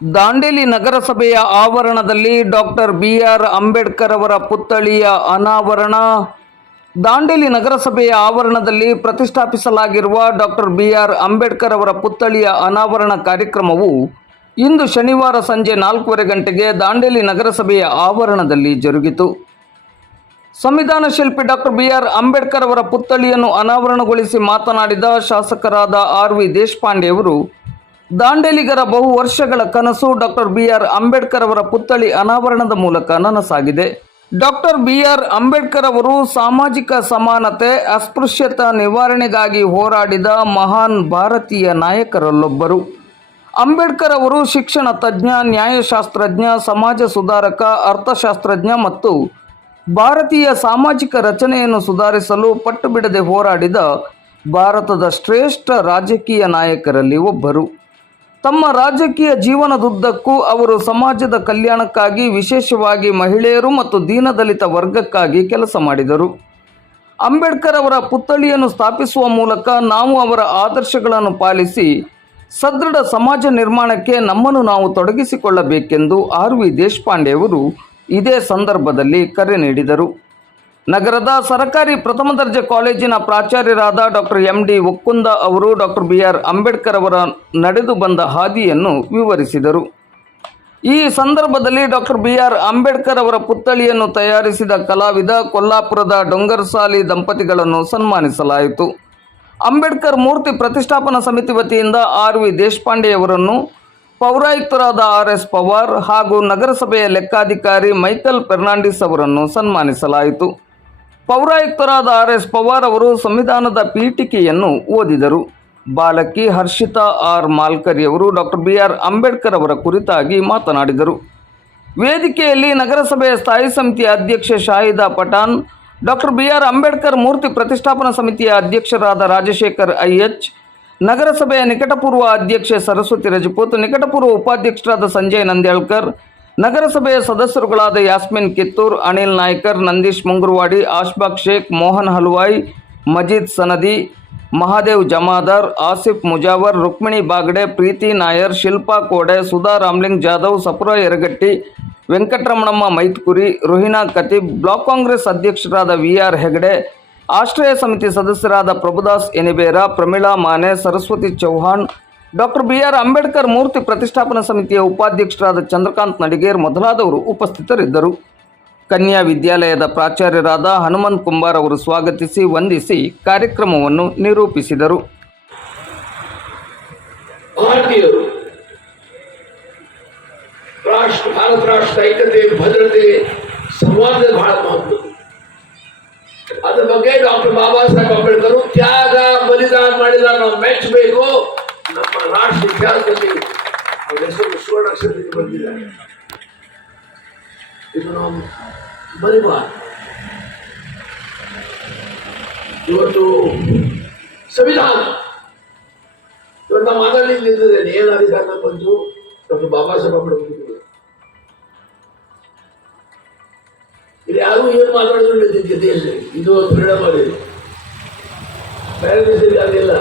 ದಾಂಡೇಲಿ ನಗರಸಭೆಯ ಆವರಣದಲ್ಲಿ doctor B R Ambedkar ಅವರ ಪುತ್ಥಳಿಯ ಅನಾವರಣ. ದಾಂಡೇಲಿ ನಗರಸಭೆಯ ಆವರಣದಲ್ಲಿ ಪ್ರತಿಷ್ಠಾಪಿಸಲಾಗಿರುವ ಡಾಕ್ಟರ್ ಬಿ ಆರ್ ಅಂಬೇಡ್ಕರ್ ಅವರ ಪುತ್ಥಳಿಯ ಅನಾವರಣ ಕಾರ್ಯಕ್ರಮವು ಇಂದು ಶನಿವಾರ ಸಂಜೆ ನಾಲ್ಕೂವರೆ ಗಂಟೆಗೆ ದಾಂಡೇಲಿ ನಗರಸಭೆಯ ಆವರಣದಲ್ಲಿ ಜರುಗಿತು. ಸಂವಿಧಾನ ಶಿಲ್ಪಿ ಡಾಕ್ಟರ್ ಬಿ ಆರ್ ಅಂಬೇಡ್ಕರ್ ಅವರ ಪುತ್ಥಳಿಯನ್ನು ಅನಾವರಣಗೊಳಿಸಿ ಮಾತನಾಡಿದ ಶಾಸಕರಾದ ಆರ್ ವಿ ದೇಶಪಾಂಡೆ ಅವರು ದಾಂಡೇಲಿಗರ ಬಹು ವರ್ಷಗಳ ಕನಸು ಡಾಕ್ಟರ್ ಬಿ ಆರ್ ಅಂಬೇಡ್ಕರ್ ಅವರ ಪುತ್ಥಳಿ ಅನಾವರಣದ ಮೂಲಕ ನನಸಾಗಿದೆ. ಡಾಕ್ಟರ್ ಬಿ ಆರ್ ಅಂಬೇಡ್ಕರ್ ಅವರು ಸಾಮಾಜಿಕ ಸಮಾನತೆ, ಅಸ್ಪೃಶ್ಯತಾ ನಿವಾರಣೆಗಾಗಿ ಹೋರಾಡಿದ ಮಹಾನ್ ಭಾರತೀಯ ನಾಯಕರಲ್ಲೊಬ್ಬರು. ಅಂಬೇಡ್ಕರ್ ಅವರು ಶಿಕ್ಷಣ ತಜ್ಞ, ನ್ಯಾಯಶಾಸ್ತ್ರಜ್ಞ, ಸಮಾಜ ಸುಧಾರಕ, ಅರ್ಥಶಾಸ್ತ್ರಜ್ಞ ಮತ್ತು ಭಾರತೀಯ ಸಾಮಾಜಿಕ ರಚನೆಯನ್ನು ಸುಧಾರಿಸಲು ಪಟ್ಟು ಬಿಡದೆ ಹೋರಾಡಿದ ಭಾರತದ ಶ್ರೇಷ್ಠ ರಾಜಕೀಯ ನಾಯಕರಲ್ಲಿ ಒಬ್ಬರು. ತಮ್ಮ ರಾಜಕೀಯ ಜೀವನದುದ್ದಕ್ಕೂ ಅವರು ಸಮಾಜದ ಕಲ್ಯಾಣಕ್ಕಾಗಿ, ವಿಶೇಷವಾಗಿ ಮಹಿಳೆಯರು ಮತ್ತು ದೀನದಲಿತ ವರ್ಗಕ್ಕಾಗಿ ಕೆಲಸ ಮಾಡಿದರು. ಅಂಬೇಡ್ಕರ್ ಅವರ ಪುತ್ಥಳಿಯನ್ನು ಸ್ಥಾಪಿಸುವ ಮೂಲಕ ನಾವು ಅವರ ಆದರ್ಶಗಳನ್ನು ಪಾಲಿಸಿ, ಸದೃಢ ಸಮಾಜ ನಿರ್ಮಾಣಕ್ಕೆ ನಮ್ಮನ್ನು ನಾವು ತೊಡಗಿಸಿಕೊಳ್ಳಬೇಕೆಂದು ಆರ್ ವಿ ದೇಶಪಾಂಡೆ ಅವರು ಇದೇ ಸಂದರ್ಭದಲ್ಲಿ ಕರೆ ನೀಡಿದರು. ನಗರದ ಸರಕಾರಿ ಪ್ರಥಮ ದರ್ಜೆ ಕಾಲೇಜಿನ ಪ್ರಾಚಾರ್ಯರಾದ ಡಾಕ್ಟರ್ ಎಂ ಡಿ ಒಕ್ಕುಂದ ಅವರು ಡಾಕ್ಟರ್ ಬಿ ಆರ್ ಅಂಬೇಡ್ಕರ್ ಅವರ ನಡೆದು ಬಂದ ಹಾದಿಯನ್ನು ವಿವರಿಸಿದರು. ಈ ಸಂದರ್ಭದಲ್ಲಿ ಡಾಕ್ಟರ್ ಬಿ ಆರ್ ಅಂಬೇಡ್ಕರ್ ಅವರ ಪುತ್ಥಳಿಯನ್ನು ತಯಾರಿಸಿದ ಕಲಾವಿದ ಕೊಲ್ಲಾಪುರದ ಡೊಂಗರ್ಸಾಲಿ ದಂಪತಿಗಳನ್ನು ಸನ್ಮಾನಿಸಲಾಯಿತು. ಅಂಬೇಡ್ಕರ್ ಮೂರ್ತಿ ಪ್ರತಿಷ್ಠಾಪನಾ ಸಮಿತಿ ವತಿಯಿಂದ ಆರ್ ವಿ ದೇಶಪಾಂಡೆಯವರನ್ನು ಪೌರಾಯುಕ್ತರಾದ ಆರ್ ಎಸ್ ಪವಾರ್ ಹಾಗೂ ನಗರಸಭೆಯ ಲೆಕ್ಕಾಧಿಕಾರಿ ಮೈಕಲ್ ಫೆರ್ನಾಂಡಿಸ್ ಅವರನ್ನು ಸನ್ಮಾನಿಸಲಾಯಿತು. ಪೌರಾಯುಕ್ತರಾದ ಆರ್ ಎಸ್ ಪವಾರ್ ಅವರು ಸಂವಿಧಾನದ ಪೀಠಿಕೆಯನ್ನು ಓದಿದರು. ಬಾಲಕಿ ಹರ್ಷಿತಾ ಆರ್ ಮಾಲ್ಕರಿ ಅವರು ಡಾಕ್ಟರ್ ಬಿ ಆರ್ ಅಂಬೇಡ್ಕರ್ ಅವರ ಕುರಿತಾಗಿ ಮಾತನಾಡಿದರು. ವೇದಿಕೆಯಲ್ಲಿ ನಗರಸಭೆಯ ಸ್ಥಾಯಿ ಸಮಿತಿಯ ಅಧ್ಯಕ್ಷೆ Shahida Pathan doctor B R Ambedkar ಮೂರ್ತಿ ಪ್ರತಿಷ್ಠಾಪನಾ ಸಮಿತಿಯ ಅಧ್ಯಕ್ಷರಾದ ರಾಜಶೇಖರ್ ಐ ಎಚ್ ನಗರಸಭೆಯ ನಿಕಟಪೂರ್ವ ಅಧ್ಯಕ್ಷೆ ಸರಸ್ವತಿ ರಜಪೂತ್, ನಿಕಟಪೂರ್ವ ಉಪಾಧ್ಯಕ್ಷರಾದ ಸಂಜಯ್ ನಂದ್ಯಾಳ್ಕರ್ ನಗರಸಭೆಯ ಸದಸ್ಯರುಗಳಾದ ಯಾಸ್ಮಿನ್ ಕಿತ್ತೂರ್, ಅನಿಲ್ ನಾಯ್ಕರ್, ನಂದೀಶ್ ಮುಂಗುರುವಾಡಿ, ಆಶ್ಬಾಕ್ ಶೇಖ್, ಮೋಹನ್ ಹಲ್ವಾಯ್, ಮಜೀದ್ ಸನದಿ, ಮಹಾದೇವ್ ಜಮಾದಾರ್, ಆಸಿಫ್ ಮುಜಾವರ್, ರುಕ್ಮಿಣಿ ಬಾಗ್ಡೆ, ಪ್ರೀತಿ ನಾಯರ್, ಶಿಲ್ಪಾ ಕೋಡೆ, ಸುಧಾ ರಾಮ್ಲಿಂಗ್ ಜಾಧವ್, ಸಪುರ ಯರಗಟ್ಟಿ, ವೆಂಕಟರಮಣಮ್ಮ ಮೈತ್ಕುರಿ, ರೋಹಿನಾ ಕತೀಬ್ ಬ್ಲಾಕ್ ಕಾಂಗ್ರೆಸ್ ಅಧ್ಯಕ್ಷರಾದ ವಿ ಆರ್ ಹೆಗಡೆ, ಆಶ್ರಯ ಸಮಿತಿ ಸದಸ್ಯರಾದ Prabhudas Enibera, Pramila Mane, Saraswati Chauhan doctor B R Ambedkar ಮೂರ್ತಿ ಪ್ರತಿಷ್ಠಾಪನಾ ಸಮಿತಿಯ ಉಪಾಧ್ಯಕ್ಷರಾದ ಚಂದ್ರಕಾಂತ್ ನಡಿಗೇರ್ ಮೊದಲಾದವರು ಉಪಸ್ಥಿತರಿದ್ದರು. ಕನ್ಯಾ ವಿದ್ಯಾಲಯದ ಪ್ರಾಚಾರ್ಯರಾದ ಹನುಮಂತ್ ಕುಂಬಾರ್ ಅವರು ಸ್ವಾಗತಿಸಿ ವಂದಿಸಿ ಕಾರ್ಯಕ್ರಮವನ್ನು ನಿರೂಪಿಸಿದರು. ರಾಷ್ಟ್ರ, ಭಾರತ ರಾಷ್ಟ್ರ ಐಕ್ಯತೆ, ಭದ್ರತೆ, ಸಂವಾದ ಬಹಳ ಮಹತ್ವ. ಅದ್ರ ಬಗ್ಗೆ ಡಾಕ್ಟರ್ ಬಾಬಾ ಸಾಹೇಬ್ ಅಂಬೇಡ್ಕರ್ ತ್ಯಾಗ, ಬಲಿದಾನ ಮಾಡಿದ ನಾವು ಮೆಚ್ಚಬೇಕು. ನಮ್ಮ ರಾಷ್ಟ್ರ ಇತಿಹಾಸದಲ್ಲಿ ಅವ್ರ ಹೆಸರು ಸುವರ್ಣ ಅಕ್ಷರದಲ್ಲಿ ಬಂದಿದ್ದಾರೆ ಇದು ನಾವು ಮರಿಬಾರ್ದು ಇವತ್ತು ಸಂವಿಧಾನ ಇವತ್ತು ನಾವು ಮಾತಾಡಲಿಕ್ಕೆ ಏನು ಅಧಿಕಾರ ಬಂತು ಡಾಕ್ಟರ್ ಬಾಬಾ ಸಾಹೇಬ್ ಅಂಬೇಡ್ಕರ್ ಇಲ್ಲಿ ಯಾರು ಏನು ಮಾತಾಡಿದ್ರು ದೇಶದಲ್ಲಿ ಇದು ಫ್ರೀಡಮ್ ಅಲ್ಲಿ ಬೇರೆ ದೇಶದಲ್ಲಿ ಅದಿಲ್ಲ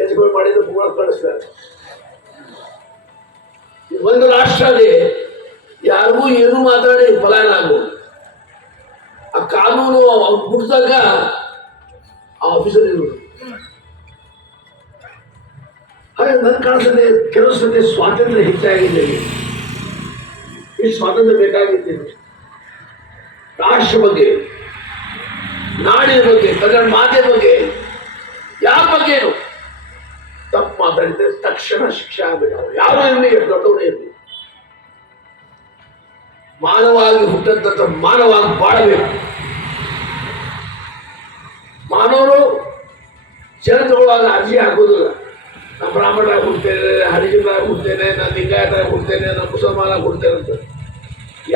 ಕೆಲಸಗಳು ಮಾಡಿದ್ರೆ ಭೂಗೋಳ ಕಳಿಸ್ತಾರೆ ಒಂದು ರಾಷ್ಟ್ರದಲ್ಲಿ ಯಾರಿಗೂ ಏನು ಮಾತಾಡಿ ಫಲಾನ ಆಗ್ಬೋದು ಆ ಕಾನೂನು ಮುಟ್ಟಿದಾಗ ಆ ಆಫೀಸರ್ ಇರೋದು. ಹಾಗೆ ನನ್ ಕಾಣಿಸ್ತದೆ ಕೆಲವು ಸತಿ ಸ್ವಾತಂತ್ರ್ಯ ಹೆಚ್ಚಾಗಿದೆ. ಈ ಸ್ವಾತಂತ್ರ್ಯ ಬೇಕಾಗಿದ್ದೇನೆ ರಾಷ್ಟ್ರ ಬಗ್ಗೆ, ನಾಡಿನ ಬಗ್ಗೆ, ಕನ್ನಡ ಮಾತೆ ಬಗ್ಗೆ ಯಾರ ಬಗ್ಗೆ ಮಾತಾಡಿದ್ರೆ ತಕ್ಷಣ ಶಿಕ್ಷೆ ಆಗಬೇಕು ಯಾರು ಇರಲಿ ಎಷ್ಟು ದೊಡ್ಡವರೇ ಇರಲಿ. ಮಾನವಾಗಿ ಹುಟ್ಟಂತ ಮಾನವಾಗಿ ಬಾಳಬೇಕು. ಮಾನವರು ತಗೊಳ್ಳುವಾಗ ಅರ್ಜಿ ಹಾಕೋದಿಲ್ಲ. ನಾನು ಬ್ರಾಹ್ಮಣರಾಗಿ ಹುಡ್ತೇನೆ ಹರಿಜನರಾಗಿ ಹುಡ್ತೇನೆ ನಾನು ಲಿಂಗಾಯತರಾಗಿ ಹುಡ್ತೇನೆ ನಾನು ಮುಸಲ್ಮಾನಾಗಿ ಹುಡ್ತೇನೆ ಅಂತ.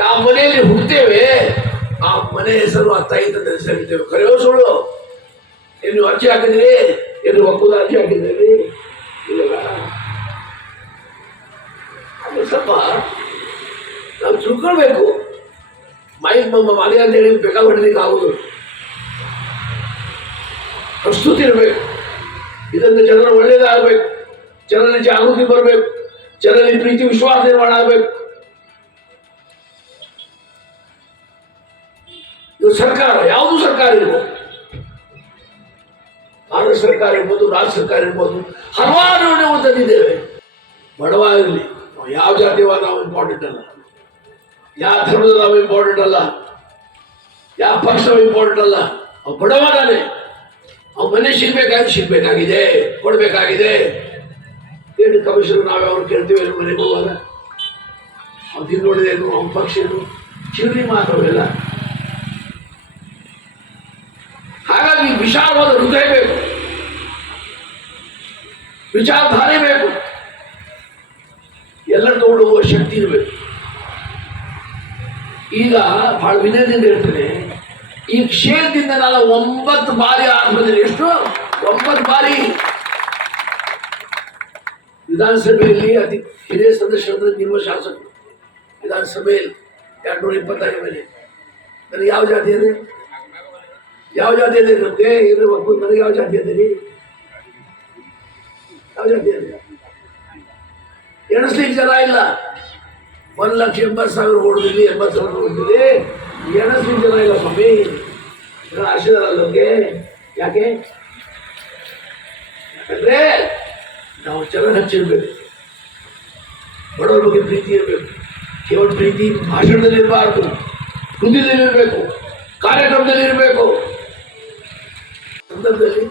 ಯಾವ ಮನೆಯಲ್ಲಿ ಹುಡ್ತೇವೆ ಆ ಮನೆ ಹೆಸರು ಆ ತಾಯಿ ತಂದೆ ಹೆಸರಿರ್ತೇವೆ ಕರೆಯೋ ಸುಳ್ಳು. ಏನು ಅರ್ಜಿ ಹಾಕಿದ್ರಿ ಎಲ್ಲಿ ಒಕ್ಕೂದ ಅರ್ಜಿ ಹಾಕಿದ್ರಿ ಸ್ವಲ್ಪ ನಾವು ತಿಳ್ಕೊಳ್ಬೇಕು. ಮೈ ಮನೆ ಅಂತ ಹೇಳಿ ಬೇಕಾಬಿಡ್ಲಿಕ್ಕೆ ಆಗುದು. ಪ್ರಸ್ತುತಿ ಇರಬೇಕು. ಇದರಿಂದ ಜನರ ಒಳ್ಳೇದಾಗಬೇಕು. ಜನರಲ್ಲಿ ಜಾಗೃತಿ ಬರಬೇಕು. ಜನರಲ್ಲಿ ಪ್ರೀತಿ, ವಿಶ್ವಾಸ ನಿರ್ಮಾಣ ಆಗಬೇಕು. ಇದು ಸರ್ಕಾರ, ಯಾವುದು ಸರ್ಕಾರ ಇರ್ಬೋದು ಭಾರತ ಸರ್ಕಾರ ಇರ್ಬೋದು ರಾಜ್ಯ ಸರ್ಕಾರ ಇರ್ಬೋದು, ಹಲವಾರು ತಂದಿದ್ದೇವೆ. ಬಡವ ಇರಲಿ ನಾವು ಯಾವ ಜಾತಿವಾದ ನಾವು ಇಂಪಾರ್ಟೆಂಟ್ ಅಲ್ಲ. ಯಾವ ಧರ್ಮದ ನಾವು ಇಂಪಾರ್ಟೆಂಟ್ ಅಲ್ಲ. ಯಾವ ಪಕ್ಷ ಇಂಪಾರ್ಟೆಂಟ್ ಅಲ್ಲ. ಅವ್ ಬಡವನಾನೆ ಅವ್ ಮನೆ ಸಿಗ್ಬೇಕಾಗಿ ಸಿಗ್ಬೇಕಾಗಿದೆ, ಕೊಡ್ಬೇಕಾಗಿದೆ. ಏನು ಕಮಿಷನ್ ನಾವು ಅವ್ರು ಕೇಳ್ತೀವಿ ಏನು ಮನೆಗೆ ಹೋಗುವಾಗ? ಅವ್ನು ತಿಂದು ನೋಡಿದೇನು ಅವ್ನ ಪಕ್ಷ ಏನು ಚಿರಿ ಮಾತ್ರವಿಲ್ಲ. ಹಾಗಾಗಿ ವಿಶಾಲವಾದ ಹೃದಯ ಬೇಕು. ವಿಚಾರಧಾರೆ ಬೇಕು. ಎಲ್ಲ ಹೋಗುವ ಶಕ್ತಿ ಇರಬೇಕು. ಈಗ ಬಹಳ ವಿನಯದಿಂದ ಹೇಳ್ತೇನೆ, ಈ ಕ್ಷೇತ್ರದಿಂದ ನಾನು ಒಂಬತ್ತು ಬಾರಿ ಆರಂಭದಲ್ಲಿ ಎಷ್ಟು? ಒಂಬತ್ತು ಬಾರಿ ವಿಧಾನಸಭೆಯಲ್ಲಿ ಅತಿ ಹಿರಿಯ ಸದಸ್ಯರಾದ ನಿಮ್ಮ ಶಾಸಕರು ವಿಧಾನಸಭೆಯಲ್ಲಿ ಎರಡು ನೂರ ಇಪ್ಪತ್ತಾರು ಮೇಲೆ ನನಗೆ ಯಾವ ಜಾತಿ ಇದೆ ಯಾವ ಜಾತಿ ಇದೆ ನಮಗೆ? ಇದ್ರ ಒಬ್ಬ ನನಗೆ ಯಾವ ಜಾತಿ ಅದೇ ಯಾವ ಜಾತಿ ಇದೆ ಎಣಿಸ್ಲಿಕ್ಕೆ ಜನ ಇಲ್ಲ. ಒಂದು ಲಕ್ಷ ಎಂಬತ್ತು ಸಾವಿರ ಹೊಡೆದಿಲ್ಲಿ ಎಂಬತ್ತು ಸಾವಿರ ಹೊಡೆದಿಲ್ಲಿ ಎಣಿಸ್ಲಿಕ್ಕೆ ಜನ ಇಲ್ಲ ಸ್ವಾಮಿ. ಆಶೀರ್ವಾದ ನಮಗೆ ಯಾಕೆ? ಯಾಕಂದ್ರೆ ನಾವು ಚೆನ್ನಾಗಿ ಹಚ್ಚಿರ್ಬೇಕು. ಬಡವರ ಬಗ್ಗೆ ಪ್ರೀತಿ ಇರಬೇಕು. ಕೇವಲ ಪ್ರೀತಿ ಭಾಷಣದಲ್ಲಿ ಇರಬಾರ್ದು. ಹೃದಯದಲ್ಲಿ ಇರಬೇಕು. ಕಾರ್ಯಕ್ರಮದಲ್ಲಿ ಇರಬೇಕು. ಸಂದರ್ಭದಲ್ಲಿ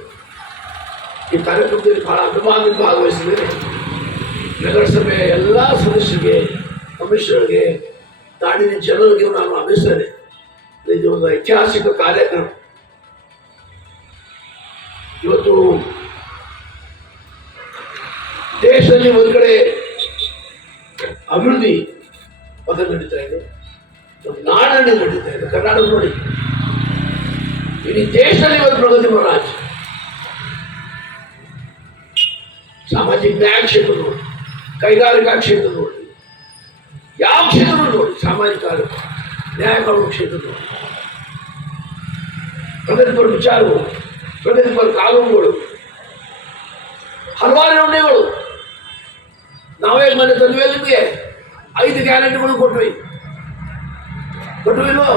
ಈ ಕಾರ್ಯಕ್ರಮದಲ್ಲಿ ಭಾಳ ಅಭಿಮಾನದಿಂದ ಭಾಗವಹಿಸಿದರೆ ನಗರಸಭೆಯ ಎಲ್ಲ ಸದಸ್ಯರಿಗೆ, ಕಮಿಷನರ್ಗೆ ನಾಡಿನ ಜನರಿಗೆ ನಾನು ಅಭಿಸ್ತೇನೆ ಇದು ಒಂದು ಐತಿಹಾಸಿಕ ಕಾರ್ಯಕ್ರಮ. ಇವತ್ತು ದೇಶದಲ್ಲಿ ಒಂದು ಕಡೆ ಅಭಿವೃದ್ಧಿ ಪದ ನಡೀತಾ ಇದೆ. ನಮ್ಮ ನಡೀತಾ ಇದೆ. ಕರ್ನಾಟಕ ನೋಡಿ. ಇಡೀ ದೇಶದಲ್ಲಿ ಒಂದು ಪ್ರಗತಿ ರಾಜ್ಯ. ಸಾಮಾಜಿಕ ನ್ಯಾಯ ಕ್ಷೇತ್ರ ನೋಡಿ. ಕೈಗಾರಿಕಾ ಕ್ಷೇತ್ರ ನೋಡಿ ಯಾವ ಕ್ಷೇತ್ರ ನೋಡಿ ಸಾಮಾಜಿಕ ನ್ಯಾಯ ಕಾನೂನು ಕ್ಷೇತ್ರ ನೋಡಿ ಪ್ರಗತಿಪರ ವಿಚಾರಗಳು ಪ್ರಗತಿಪರ ಕಾನೂನುಗಳು ಹಲವಾರು ನಿರ್ಣಯಗಳು ನಾವೇ ಮನೆ ತಂದ್ವಿ ನಿಮಗೆ ಐದು ಗ್ಯಾರಂಟಿಗಳು ಕೊಟ್ವಿ ಕೊಟ್ವಿಲ್ವೋ